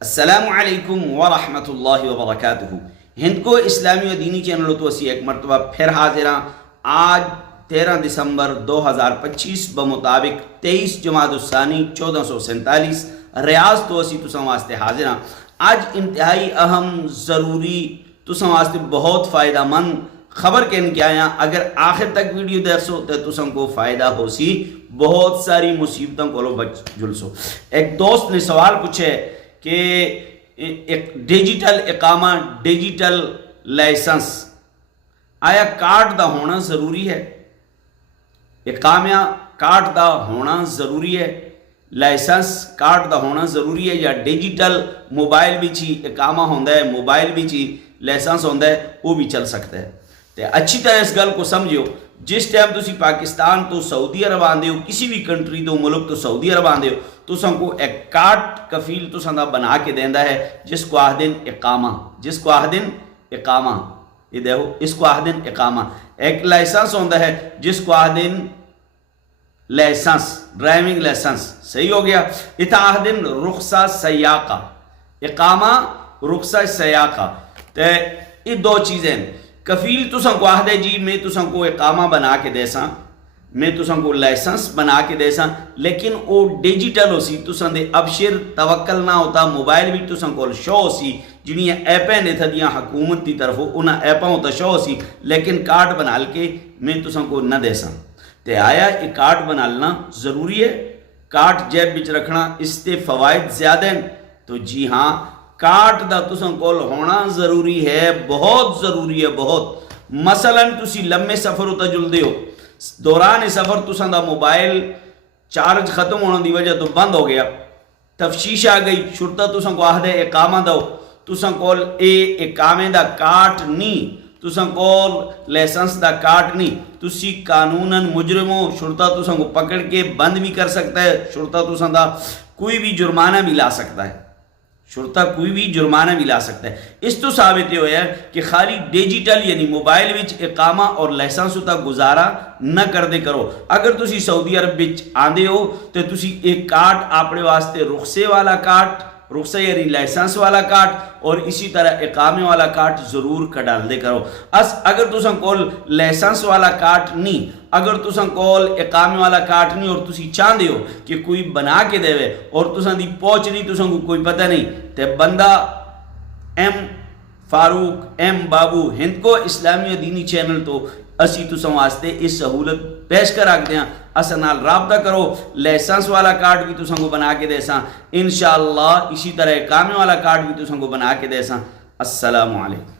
السلام علیکم ورحمۃ اللہ وبرکاتہ۔ ہند کو اسلامی و دینی چینل تو اسی ایک مرتبہ پھر حاضر ہاں۔ آج 13 دسمبر 2025 بمطابق 23 جمادی الثانی 1447 ریاض تو اسی تساں واسطے حاضر ہاں۔ آج انتہائی اہم ضروری تساں واسطے بہت فائدہ مند خبر کہن کے آیا۔ اگر آخر تک ویڈیو دیکھو تو تساں کو فائدہ ہو سی، بہت ساری مصیبتوں کو لو بچ جلسو۔ ایک دوست نے سوال پوچھے کہ ایک ڈیجیٹل اقامہ، ڈیجیٹل لائسنس آیا کارڈ دا ہونا ضروری ہے؟ اقامہ کارڈ دا ہونا ضروری ہے، لائسنس کارڈ دا ہونا ضروری ہے، یا ڈیجیٹل موبائل بھی چی اقامہ ہوندہ ہے، موبائل بھی چی لائسنس ہوندہ ہے، وہ بھی چل سکتا ہے؟ تو اچھی طرح اس گل کو سمجھو، جس ٹائم تسی پاکستان تو سعودی عرب آندے ہو، کسی بھی کنٹری تو ملک تو سعودی عرب آندے ہو، تو سن کو ایک کارڈ کفیل تو سن بنا کے دیندہ ہے، جس کو آہدن اقامہ، جس کو آہدن اقامہ، یہ دیکھو اس کو آہدن اقامہ۔ ایک لائسنس ہوندہ ہے جس کو آہدن لائسنس، ڈرائیونگ لائسنس، صحیح ہو گیا۔ اتھا آہدن رخصہ سیاقہ، اقامہ رخصہ سیاقہ۔ تو یہ دو چیزیں کفیل تو سن کو آہدے جی میں تو سن کو اقامہ بنا کے دے ساں، میں تو سن کو لائسنس بنا کے دے ساں، لیکن وہ ڈیجیٹل ہو سی، تو سن دے ابشر توکل نہ ہوتا، موبائل بھی تو سن کو شو ہو سی، جنہیں ایپیں نے تھا دیاں حکومت کی طرف انہاں ایپاں ہوتا شو ہو سی، لیکن کارڈ بنال کے میں تو سن کو نہ دے ساں۔ تے آیا یہ کارڈ بنالنا ضروری ہے؟ کارڈ جیب بچ رکھنا اس تے فوائد زیادہ ہیں؟ تو جی ہاں، کارڈ دا تو سن کول ہونا ضروری ہے، بہت ضروری ہے، بہت۔ مثلا تسی لمبے سفر ہوتا جل دے ہو، دوران سفر تو سن دا موبائل چارج ختم ہونے دی وجہ تو بند ہو گیا، تفشیش آ گئی، شرطہ تو سن کو آہدے اقامہ دو، تو سن کول اقامے دا کارڈ نہیں، تو سن کول لائسنس دا کارڈ نہیں، تسی قانوناً مجرم ہو، شرطہ تو سن کو پکڑ کے بند بھی کر سکتا ہے، شرطہ تو سن دا کوئی بھی جرمانہ بھی لا سکتا ہے، شرطہ کوئی بھی جرمانہ بھی لا سکتا ہے۔ اس تو ثابت ہو ہے کہ خالی ڈیجیٹل یعنی موبائل وچ اقامہ اور لائسنس ہوتا گزارا نہ کر دے کرو۔ اگر تسی سعودی عرب وچ آندے ہو تو تسی ایک کارڈ اپنے واسطے رخصے والا کارڈ، رخصہ یعنی لائسنس والا کارڈ، اور اسی طرح اقامے والا کارڈ ضرور کڈال دے کرو۔ اگر تساں کول لائسنس والا کارڈ نہیں، اگر تساں کول اقامے والا کارڈ نہیں، اور تسی چاہندے ہو کہ کوئی بنا کے دے اور تساں دی پہنچ نہیں، تساں کو کوئی پتہ نہیں، تے بندہ ایم فاروق ایم بابو ہند کو اسلامی و دینی چینل تو اسی تساں واسطے اس سہولت پیش کر رکھ دیاں، اساں نال رابطہ کرو، لائسنس والا کارڈ بھی تساں کو بنا کے دے ساں انشاءاللہ، اسی طرح اقامے والا کارڈ بھی تساں کو بنا کے دے ساں۔ السلام علیکم۔